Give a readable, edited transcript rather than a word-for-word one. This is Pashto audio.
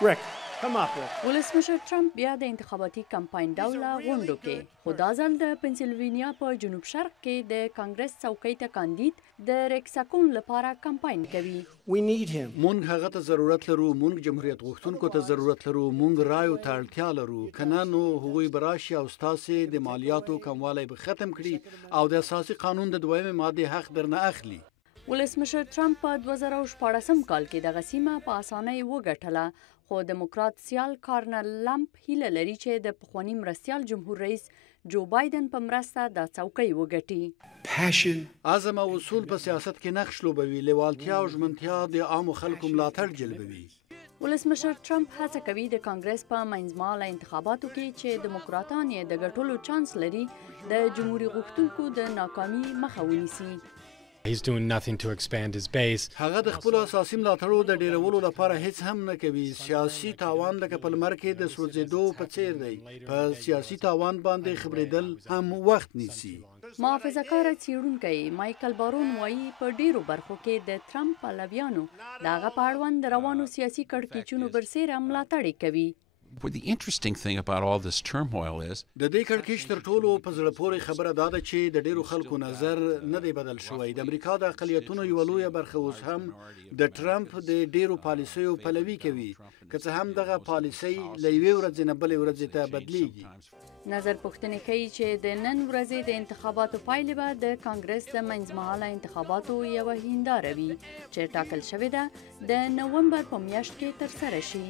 Rick, come up, Rick. ولسمشر ټرمپ بیا د انتخاباتي کمپاین ډوله غونډو کې خو دا ځل د پنسلوینیا په جنوب شرق کې د کانګرس څوکۍ ته کاندید د ریکساکون لپاره کمپاین کوي. We need him. مونږ هغه ته ضرورت لرو، مونږ جمهوریت غوښتونکو ته ضرورت لرو، مونږ رایو ته اړتیا لرو. کنه نو هغوی براشي او ستاسې د مالیاتو کموالی به ختم کړي او د اساسي قانون د دویمې مادې حق درنه اخلي. ولسمشر ټرمپ په 2014 کال کې دغه سیمه په اسانۍ وګټله، خو دموکرات سیال کارنل لمپ هیله لري چې د پخواني مرستیال جمهور رئیس جو بایدن په مرسته دا څوکۍ وګټي. عزم او اصول په سیاست کې نقش لوبوي، لیوالتیا او ژمنتیا د عامو خلکو ملاتړ جلبوي. ولسمشر ټرمپ هڅه کوي د کانګرس په منځمهاله انتخاباتو کې چې دموکراتان یې د ګټلو چانس لري د جمهوریت غوښتونکو د ناکامي مخه ونیسي. He's doing nothing to expand his base. هغه د خپل اساسي ملاتړو د ډیرولو لپاره هیڅ هم نه کوي. سیاسي تاوان لکه په لمر کې د سوځېدو په څیر دی. په سیاسي تاوان باندې خبرېدل هم وخت نیسي. محافظه کار څېړونکی مایکل بارون وایي په ډیرو برخو کې د ټرمپ پلویانو د هغه په اړوند روانو سیاسي کړکېچونو برسېره ملاتړ کوي. But the interesting thing about all this turmoil is د دې کړکېچ تر ټولو په زړه پورې خبره دا ده چې د ډیرو خلکو نظر نه دی بدل شوی. د امریکا د اقلیتونو یوه لویه برخه اوس هم د ټرمپ د ډیرو پالیسیو پلوي کوي، که څه هم دغه پالیسۍ له یوې ورځې نه بلې ورځې ته بدلیږي. نظر پوښتنې کوي چې د نن ورځې د انتخاباتو پایلې به د کانګرس د منځمهاله انتخاباتو یوه هنداره وي چې ټاکل شوې ده د نومبر په میاشت کې ترسره شي.